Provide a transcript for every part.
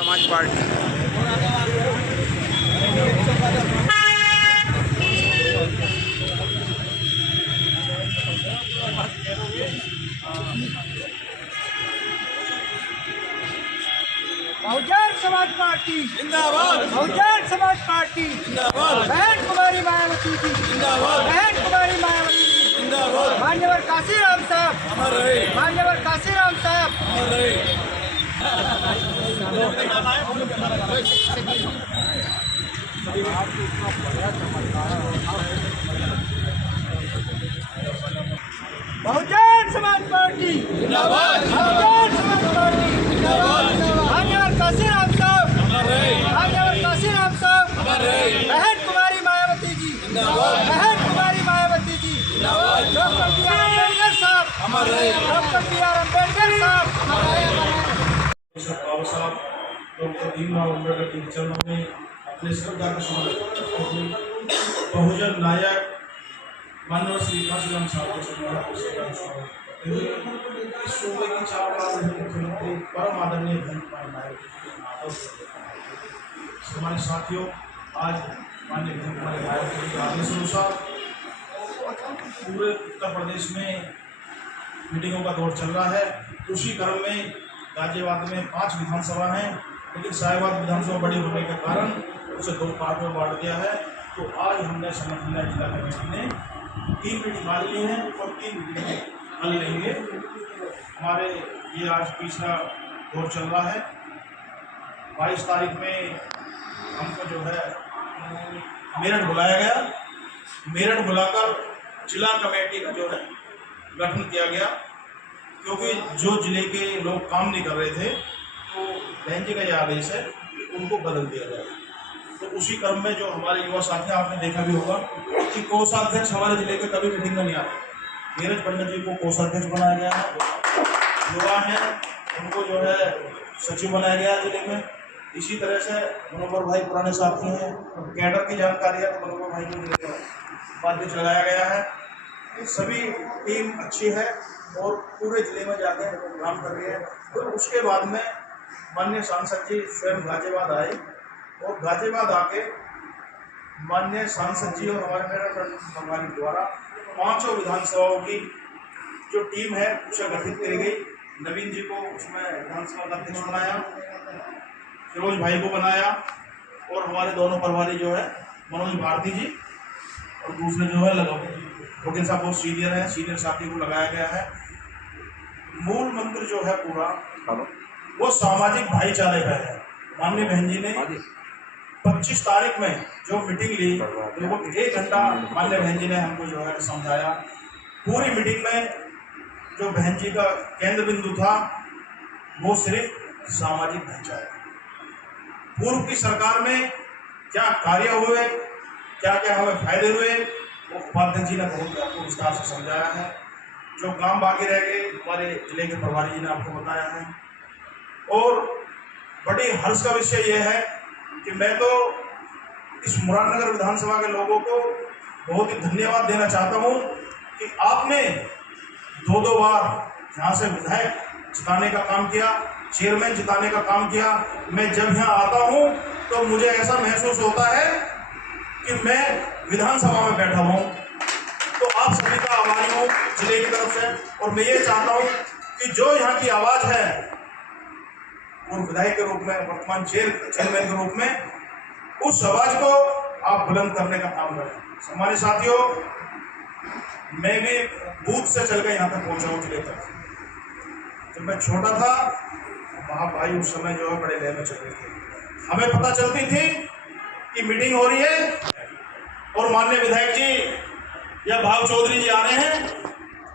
समाज party. Bahujan Samaj party जिंदाबाद। Bahujan Samaj party जिंदाबाद। बहन कुमारी मायावती जी जिंदाबाद। बहन कुमारी मायावती जी जिंदाबाद। मान्यवर काशीराम साहब अमर रहे। मान्यवर काशीराम साहब अमर रहे। बहुजन समाज पार्टी जिंदाबाद। बहुजन समाज पार्टी जिंदाबाद। मान्यवर काशीराम साहब अमर रहे। मान्यवर काशीराम साहब अमर रहे। बहन कुमारी मायावती जी जिंदाबाद। बहन कुमारी मायावती जी जिंदाबाद। डॉक्टर बी आर अम्बेडकर साहब अमर रहे। डॉक्टर बी आर अम्बेडकर साहब बाबा साहब डॉक्टर भीमराव अम्बेडकर के चरणों में अपने श्रद्धा के समर्पित बहुजन नायक मानव श्री काशीराम साहब के श्रद्धा को करते हुए इस सूबे की 4 बार मुख्यमंत्री परम आदरणीय भीम कुमार नायक जी के आदर्श हमारे साथियों, आज माननीय भीम कुमार नायक जी के आदेश अनुसार पूरे उत्तर प्रदेश में मीटिंगों का दौर चल रहा है। उसी क्रम में गाजियाबाद में 5 विधानसभा हैं, लेकिन साहिबाद विधानसभा बड़ी होने के कारण उसे 2 पार्ट में बांट दिया है। तो आज हमने संगठन जिला कमेटी ने 3 मीटिंग आज ली हैं और 3 मीटिंग कल लेंगे। हमारे ये आज तीसरा दौर चल रहा है। 22 तारीख में हमको जो है मेरठ बुलाया गया। मेरठ बुलाकर जिला कमेटी का जो है गठन किया गया, क्योंकि जो जिले के लोग काम नहीं कर रहे थे तो बहन जी का यह आदेश है कि उनको बदल दिया जाए। तो उसी क्रम में जो हमारे युवा साथी, आपने देखा भी होगा कि कोषाध्यक्ष हमारे जिले के कभी मीटिंग में नहीं आते। नीरज पंडित जी को कोषाध्यक्ष बनाया गया है। युवा हैं उनको जो है सचिव बनाया गया है जिले में। इसी तरह से मनोहर भाई पुराने साथी हैं, कैडर की जानकारी है तो मनोहर भाई को बाध्य लगाया गया है। सभी टीम अच्छी है और पूरे जिले में जाकर काम कर रही है। तो उसके बाद में माननीय सांसद जी स्वयं गाजियाबाद आए और गाजियाबाद आके माननीय सांसद जी और हमारे द्वारा 5 विधानसभाओं की जो टीम है उसे गठित की गई। नवीन जी को उसमें विधानसभा का अध्यक्ष बनाया, फिरोज भाई को बनाया और हमारे दोनों प्रभारी जो है मनोज भारती जी और दूसरे जो है वकील साहब बहुत सीनियर है, सीनियर साथी को लगाया गया है। मूल मंत्र जो है पूरा वो सामाजिक भाईचारे का है। माननीय बहन जी ने 25 तारीख में जो मीटिंग ली लगभग 1 घंटा माननीय बहन जी ने हमको जो है समझाया। पूरी मीटिंग में जो बहन जी का केंद्र बिंदु था वो सिर्फ सामाजिक भाईचारा। पूर्व की सरकार में क्या कार्य हुए, क्या क्या हमें फायदे हुए, वो उपाध्यक्ष जी ने बहुत आपको विस्तार से समझाया है। जो काम बाकी रह गए हमारे जिले के प्रभारी जी ने आपको बताया है। और बड़ी हर्ष का विषय यह है कि मैं तो इस मुरादनगर विधानसभा के लोगों को बहुत ही धन्यवाद देना चाहता हूं कि आपने 2 बार यहाँ से विधायक जिताने का काम किया, चेयरमैन जिताने का काम किया। मैं जब यहाँ आता हूँ तो मुझे ऐसा महसूस होता है कि मैं विधानसभा में बैठा हूँ। तो आप सभी का आभारी हूँ जिले की तरफ से। और मैं ये चाहता हूँ कि जो यहाँ की आवाज़ है पूर्व विधायक के रूप में, वर्तमान चेयरमैन के रूप में, उस आवाज़ को आप बुलंद करने का काम करें। हमारे साथियों, मैं भी बूथ से चल कर यहाँ तक पहुँचा हूँ जिले तक। जब मैं छोटा था वहाँ भाई उस समय जो है बड़े लय में चल रहे थे। हमें पता चलती थी कि मीटिंग हो रही है और माननीय विधायक जी या भाव चौधरी जी आ रहे हैं,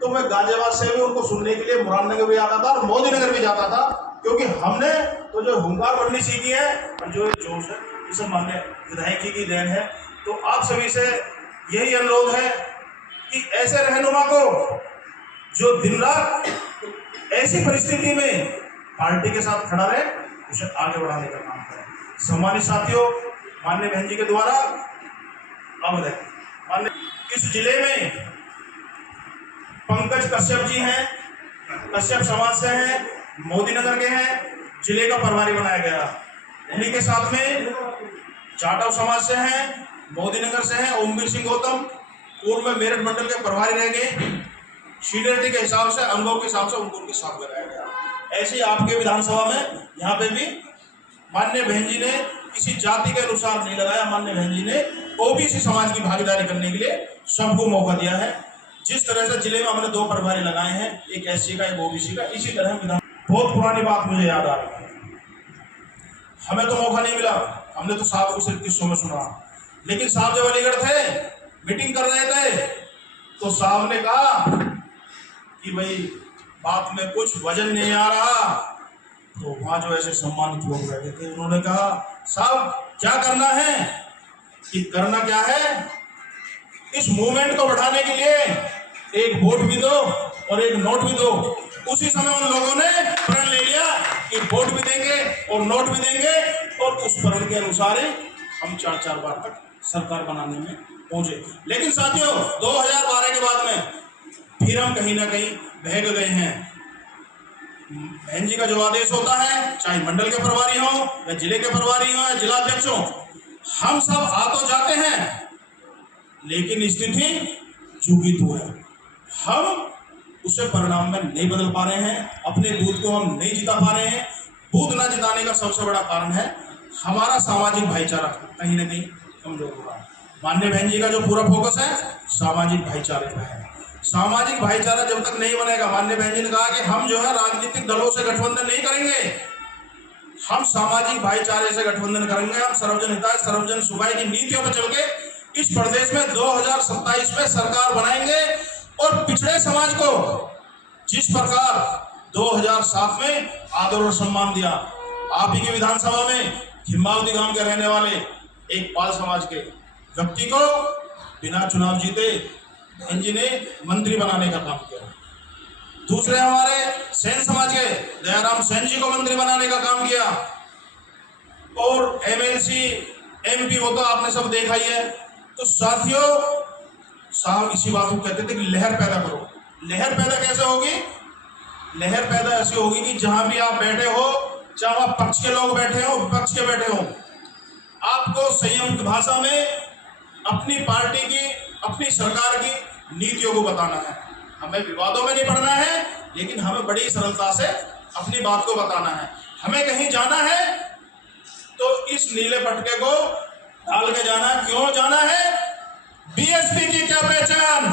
तो मैं गाजियाबाद से भी उनको सुनने के लिए मुरादनगर भी आता था और मोदी नगर भी जाता था, क्योंकि हमने तो जो हुंकार बननी सीखी है और जो जोश है ये सब माननीय विधायक जी की देन है। तो आप सभी से यही अनुरोध है कि ऐसे रहनुमा को जो दिन रात ऐसी परिस्थिति में पार्टी के साथ खड़ा रहे, उसे आगे बढ़ाने का काम करें। सम्मानित साथियों, माननीय बहन जी के द्वारा अब माननीय इस जिले में पंकज कश्यप जी हैं, कश्यप समाज से हैं, मोदी नगर के हैं, जिले का प्रभारी बनाया गया। उन्हीं के साथ में जाटव समाज से हैं, मोदीनगर से हैं ओमवीर सिंह गौतम, पूर्व में मेरठ मंडल के प्रभारी रह गए। सीनियरिटी के हिसाब से, अनुभव के हिसाब से उनको उनके साथ लगाया गया। ऐसे ही आपके विधानसभा में यहाँ पे भी माननीय बहन जी ने किसी जाति के अनुसार नहीं लगाया। माननीय बहन जी ने ओबीसी समाज की भागीदारी करने के लिए सबको मौका दिया है। जिस तरह से जिले में हमने 2 प्रभारी लगाए हैं, एक एससी का, एक ओबीसी का, इसी तरह विधान। बहुत पुरानी बात मुझे याद आ रही है, हमें तो मौका नहीं मिला, हमने तो साहब को सिर्फ किस्सों में सुना। लेकिन साहब जब अलीगढ़ थे, मीटिंग कर रहे थे, तो साहब ने कहा कि भाई बात में कुछ वजन नहीं आ रहा। तो वहां जो ऐसे सम्मानित लोग बैठे थे, उन्होंने कहा साहब क्या करना है, कि करना क्या है, इस मूवमेंट को बढ़ाने के लिए एक वोट भी दो और एक नोट भी दो। उसी समय उन लोगों ने प्रण ले लिया कि वोट भी देंगे और नोट भी देंगे, और उस प्रण के अनुसार ही हम 4-4 बार तक सरकार बनाने में पहुंचे। लेकिन साथियों 2012 के बाद में फिर हम कहीं ना कहीं बहक गए हैं। बहन जी का जो आदेश होता है, चाहे मंडल के प्रभारी हो या जिले के प्रभारी हो या जिला अध्यक्ष हो, हम सब आ तो जाते हैं, लेकिन स्थिति झुकी तो है। हम उसे परिणाम में नहीं बदल पा रहे हैं, अपने बूथ को हम नहीं जिता पा रहे हैं। बूथ ना जिताने का सबसे बड़ा कारण है हमारा सामाजिक भाईचारा कहीं ना कहीं कमजोर हो रहा है। माननीय बहन जी का जो पूरा फोकस है सामाजिक भाईचारे पर है। सामाजिक भाईचारा जब तक नहीं बनेगा, माननीय बहन जी ने कहा कि हम जो है राजनीतिक दलों से गठबंधन नहीं करेंगे, हम सामाजिक भाईचारे से गठबंधन करेंगे। हम सर्वजन हिताय सर्वजन सुखाय की नीतियों पर चल के इस प्रदेश में 2027 में सरकार बनाएंगे। और पिछड़े समाज को जिस प्रकार 2007 में आदर और सम्मान दिया, आप ही की विधानसभा में खिम्बावती गांव के रहने वाले एक पाल समाज के व्यक्ति को बिना चुनाव जीते बहन जी ने मंत्री बनाने का काम किया। दूसरे हमारे सेन समाज के दयाराम सेन जी को मंत्री बनाने का काम किया। और एमएलसी एमपी वो तो आपने सब देखा ही है। तो साथियों साहब इसी बात को कहते थे कि लहर पैदा करो। लहर पैदा कैसे होगी? लहर पैदा ऐसे होगी कि जहां भी आप बैठे हो, चाहे वहां पक्ष के लोग बैठे हो विपक्ष के बैठे हो, आपको संयम की भाषा में अपनी पार्टी की, अपनी सरकार की नीतियों को बताना है। हमें विवादों में नहीं पड़ना है, लेकिन हमें बड़ी सरलता से अपनी बात को बताना है। हमें कहीं जाना है तो इस नीले पटके को डाल के जाना। क्यों जाना है? बीएसपी की क्या पहचान,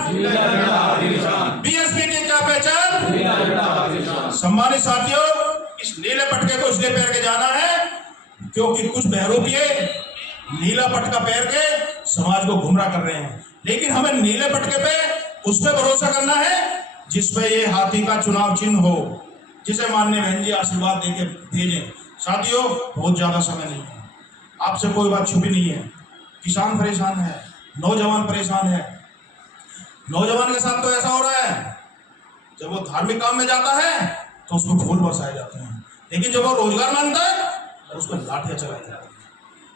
बीएसपी की क्या पहचान। सम्मानित साथियों, इस नीले पटके को इसलिए पैर के जाना है क्योंकि कुछ बहरूपिये नीला पटका पैर के समाज को गुमराह कर रहे हैं। लेकिन हमें नीले पटके पे उस पर भरोसा करना है जिसपे ये हाथी का चुनाव चिन्ह हो, जिसे माननीय बहन जी आशीर्वाद देके भेजें। साथियों बहुत ज्यादा समय नहीं है, आपसे कोई बात छुपी नहीं है। किसान परेशान है, नौजवान परेशान है। नौजवान के साथ तो ऐसा हो रहा है, जब वो धार्मिक काम में जाता है तो उसको फूल बरसाए जाते हैं, लेकिन जब वो रोजगार मांगता है तो उसको लाठियां चलाई जाती है।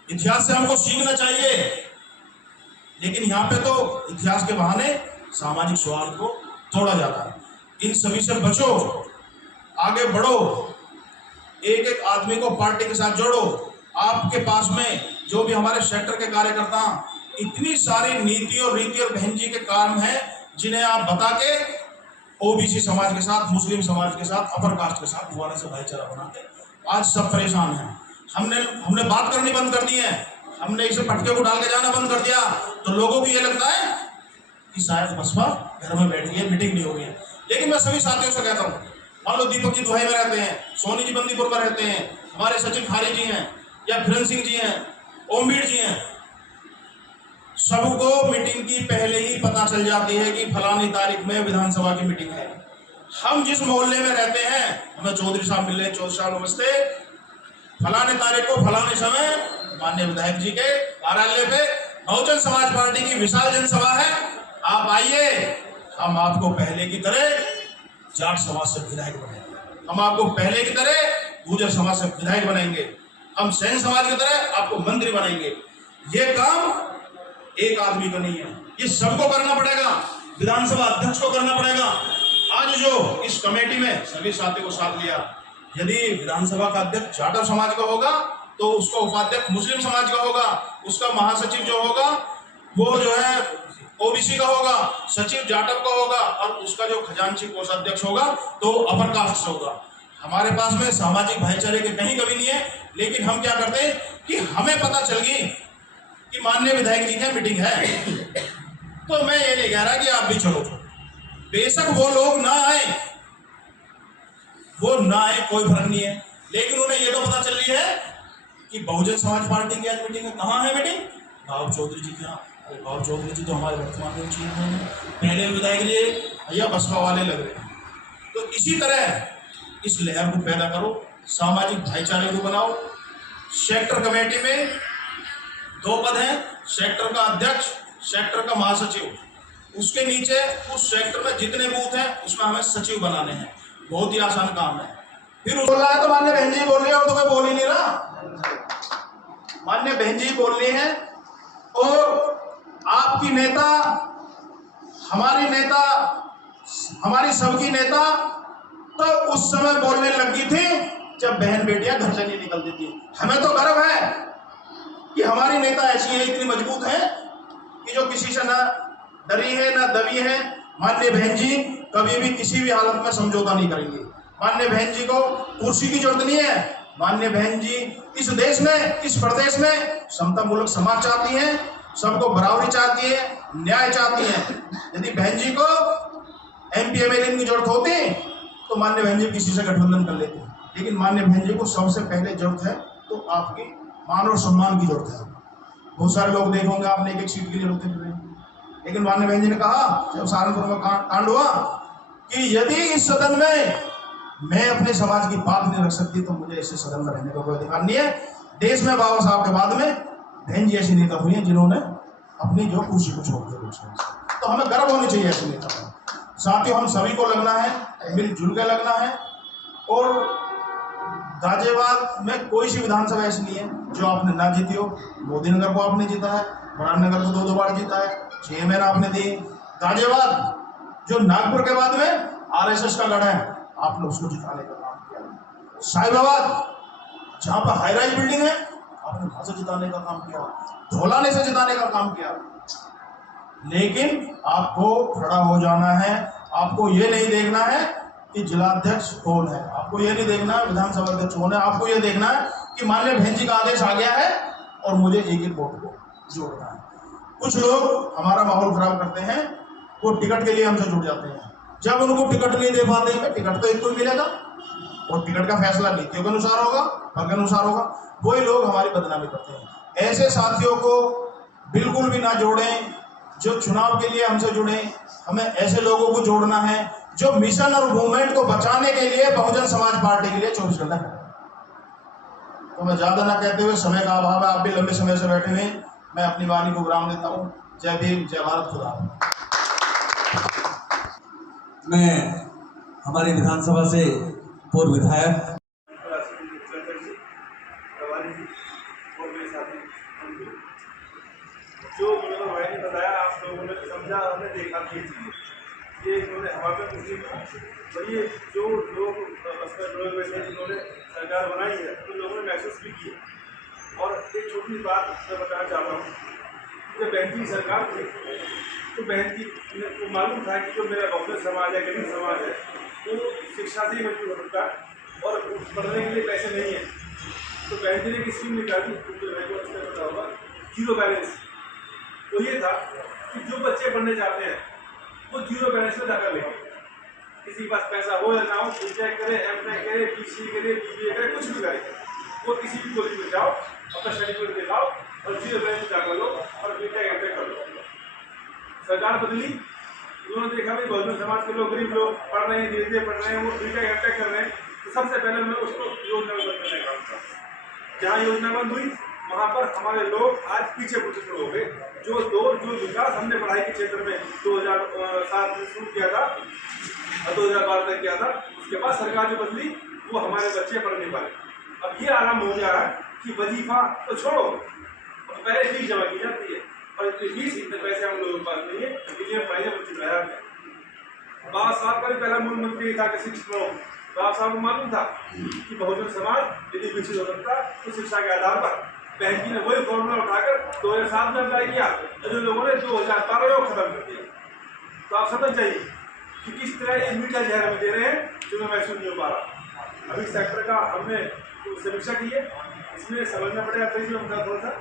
इतिहास से हमको सीखना चाहिए, लेकिन यहाँ पे तो इतिहास के बहाने सामाजिक सौहार्द को तोड़ा जाता है। इन सभी से बचो, आगे बढ़ो, एक एक आदमी को पार्टी के साथ जोड़ो। आपके पास में जो भी हमारे सेक्टर के कार्यकर्ता, इतनी सारी नीति और रीति और बहन जी के काम हैं जिन्हें आप बता के ओबीसी समाज के साथ, मुस्लिम समाज के साथ, अपर कास्ट के साथ दोबारा से भाईचारा बनाते। आज सब परेशान हैं। हमने बात करनी बंद कर दी है, हमने इसे पटके को डाल के जाना बंद कर दिया, तो लोगों को ये लगता है कि शायद बसपा घर में बैठी है, मीटिंग नहीं हो रही है। लेकिन मैं सभी साथियों से कहता हूँ, मान लो दीपक जी दुहाई में रहते हैं, सोनी जी बंदीपुर में रहते हैं, हमारे सचिन खारी जी हैं या फिरन सिंह जी हैं, ओमवीर जी हैं, सबको मीटिंग की पहले ही पता चल जाती है कि फलानी तारीख में विधानसभा की मीटिंग है। हम जिस मोहल्ले में रहते हैं, हमें चौधरी साहब मिल रहे, चौधरी साहब नमस्ते, फलाने तारीख को फलाने समय माननीय विधायक जी के कार्यालय पे बहुजन समाज पार्टी की विशाल जनसभा है, आप आइए। हम आपको पहले की तरह जाट समाज से विधायक बनाएंगे, हम आपको पहले की तरह गुर्जर समाज से विधायक बनाएंगे, हम सैन समाज की तरह आपको मंत्री बनाएंगे। ये काम एक आदमी का नहीं है, ये सबको करना पड़ेगा, विधानसभा अध्यक्ष को करना पड़ेगा। आज जो इस कमेटी में सभी साथियों को साथ लिया, यदि विधानसभा का अध्यक्ष जाटव समाज का होगा तो उसका उपाध्यक्ष मुस्लिम समाज का होगा, उसका महासचिव जो होगा वो जो है ओबीसी का होगा, सचिव जाटव का होगा और उसका जो खजांची कोषाध्यक्ष होगा तो अपर कास्ट होगा। हमारे पास में सामाजिक भाईचारे के कहीं कभी नहीं है, लेकिन हम क्या करते हैं कि हमें पता चल गई कि माननीय विधायक जी की मीटिंग है, तो मैं ये नहीं कह रहा कि आप भी चलो। बेशक वो लोग ना आए, कोई फर्क नहीं है, लेकिन उन्हें ये तो पता चल रही है कि बहुजन समाज पार्टी की आज मीटिंग है। कहाँ है मीटिंग? भाव चौधरी जी के यहाँ। अरे भाव चौधरी जी तो हमारे वर्तमान में चीज हैं, पहले विधायक जी भैया बसपा वाले लग रहे हैं। तो इसी तरह इस लहर को पैदा करो, सामाजिक भाईचारे को बनाओ। सेक्टर कमेटी में 2 पद हैं, सेक्टर का अध्यक्ष, सेक्टर का महासचिव। उसके नीचे उस सेक्टर में जितने बूथ हैं उसमें हमें सचिव बनाने हैं। बहुत ही आसान काम है। फिर बोल रहा है तो मान्य बहन जी बोल रही है, और तो कोई बोल ही नहीं रहा। मान्य बहन जी बोल रही है और आपकी नेता, हमारी नेता, हमारी सबकी नेता तो उस समय बोलने लगी थी जब बहन बेटियां घर से नहीं निकलती थी। हमें तो गर्व है कि हमारी नेता ऐसी है, इतनी मजबूत है कि जो किसी से ना डरी है ना दबी है। माननीय बहन जी कभी भी किसी भी हालत में समझौता नहीं करेंगे। माननीय बहन जी को कुर्सी की जरूरत नहीं है। माननीय बहन जी इस देश में, इस प्रदेश में समतामूलक समाज चाहती हैं, सबको बराबरी चाहती है, न्याय चाहती है। यदि बहन जी को एमपी एमएलए की जरूरत होती तो माननीय बहन जी किसी से गठबंधन कर लेते, लेकिन माननीय बहन जी को सबसे पहले जरूरत है तो आपकी मान और सम्मान की जरूरत है। बहुत सारे लोग देखोगे आपने एक सीट के लिए रोकते फिर, लेकिन माननीय बहन जी ने कहा जब सहारनपुर में कांड हुआ कि यदि इस सदन में मैं अपने समाज की बात नहीं रख सकती तो मुझे ऐसे सदन में रहने का कोई अधिकार नहीं है। देश में बाबा साहब के बाद में बहन जी ऐसी नेता हुई है जिन्होंने अपनी जो कुर्सी को छोड़ दिया, तो हमें गर्व होनी चाहिए ऐसे नेता पर। साथियों, हम सभी को लगना है, मिलजुल के लगना है। और गाजियाबाद में कोई सी विधानसभा ऐसी नहीं है जो आपने ना जीती हो। मोदी नगर को आपने जीता है, मुरादनगर को 2 बार जीता है, चेयरमैन आपने दी। गाजियाबाद जो नागपुर के बाद में आरएसएस का गढ़ है, आपने उसको जिताने का काम किया। साहिबाबाद जहां पर हाई राइज बिल्डिंग है, आपने वहां से जिताने का काम किया, धौलाने से जिताने का काम किया। लेकिन आपको खड़ा हो जाना है। आपको ये नहीं देखना है कि जिलाध्यक्ष कौन है, आपको ये नहीं देखना है विधानसभा अध्यक्ष कौन है, आपको ये देखना है कि माननीय बहन जी का आदेश आ गया है और मुझे एक वोट को जोड़ना है। कुछ लोग हमारा माहौल खराब करते हैं, वो टिकट के लिए हमसे जुड़ जाते हैं। जब उनको टिकट नहीं दे पाते हैं, टिकट तो एक को ही मिलेगा और टिकट का फैसला नीतियों के अनुसार होगा, पद के अनुसार होगा, वही लोग हमारी बदनामी करते हैं। ऐसे साथियों को बिल्कुल भी ना जोड़ें जो चुनाव के लिए हमसे जुड़े। हमें ऐसे लोगों को जोड़ना है जो मिशन और मूवमेंट को बचाने के लिए बहुजन समाज पार्टी के लिए 24 घंटा है। तो मैं ज्यादा ना कहते हुए, समय का अभाव है, आप भी लंबे समय से बैठे हुए, मैं अपनी वाणी को विराम देता हूँ। जय भीम, जय भारत, खुदा। मैं हमारी विधानसभा से पूर्व विधायक जो मनोहर भाई ने बताया, आप लोगों ने समझा, हमने देखा भी ये इन्होंने हवा पे मुस्लिम बड़ी जो लोग जिन्होंने सरकार बनाई है तो लोगों ने महसूस भी किया। और एक छोटी बात मैं बताना चाहता हूँ, जब बहन की सरकार थी तो बहन की को मालूम था कि जो मेरा बहुजन समाज है, गरीब समाज है, तो शिक्षा से ही मजबूत होता है और पढ़ने के लिए पैसे नहीं है। तो बहन जी ने एक स्कीम निकाली, पता होगा, 0 बैलेंस। तो ये था कि जो बच्चे पढ़ने जाते हैं वो 0 बैलेंस में दाखिला लेंगे। किसी के पास पैसा हो या ना हो, बीटेक करे, एमटेक करे, पीसी करे, बीबीए करे, कुछ भी करे, वो किसी भी कॉलेज में जाओ, अपना सर्टिफिकेट दिखाओ और 0 बैलेंस में दाखिला लो और बीटेक एमटेक कर लो। सरकार बदली, उन्होंने देखा भाई बहुजन समाज के लोग, गरीब लोग पढ़ रहे हैं, धीरे धीरे पढ़ रहे हैं, वो बीटेक एमटेक कर रहे हैं, तो सबसे पहले मैं उसको योजना बंद करने का काम था। जहाँ योजना बंद हुई वहाँ पर हमारे लोग आज पीछे शुरू हो गए। जो विकास हमने पढ़ाई के क्षेत्र में 2007 में शुरू किया था और 2012 तक किया था, उसके बाद सरकार जो बदली वो हमारे बच्चे पढ़ नहीं पाए। अब ये आराम हो गया है कि वजीफा तो छोड़ो, तो पहले फीस जमा की जाती है और इतनी फीस, इतने पैसे हम लोगों के पास नहीं है, इसलिए पढ़ाई बच्चे तैयार है। 12 साल पर पहला मूल मंत्री था कि 6 करोड़, तो आप सबको मालूम था कि बहुजन समाज यदि विकसित हो सकता तो शिक्षा के आधार पर बहन जी ने वही फॉर्मूला उठाकर 2007 में अप्लाई किया, जो लोगों ने 2012 में खत्म कर दिया। तो आप समझ जाइए कि किस तरह ये मीठा जहर हमें दे रहे हैं जो मैं महसूस नहीं हो पा रहा। अभी सेक्टर का हमने समीक्षा की है, इसमें समझना पड़ेगा थोड़ा सा।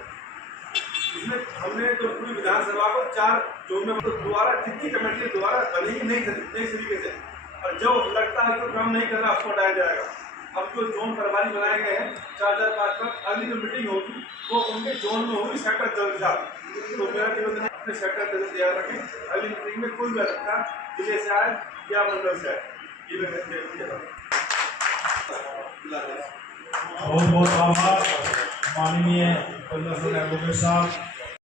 इसमें हमने तो पूरी विधानसभा को 4 जोन में दोबारा जितनी कमेटी दोबारा बनेगी नई तरीके से, और जो लगता है कि काम नहीं कर रहा उसको हटाया जाएगा। अब जो जोन प्रभारी बनाए गए हैं 4-5 अगली जो मीटिंग होगी वो उनके जोन में होगी सेक्टर जल्द के साथ। तो मेरा निवेदन है अपने सेक्टर जल्द तैयार रखें, अगली मीटिंग में कोई भी लगता जिले से आए या मंडल से आए, ये मैं बहुत बहुत आभार माननीय एडवोकेट साहब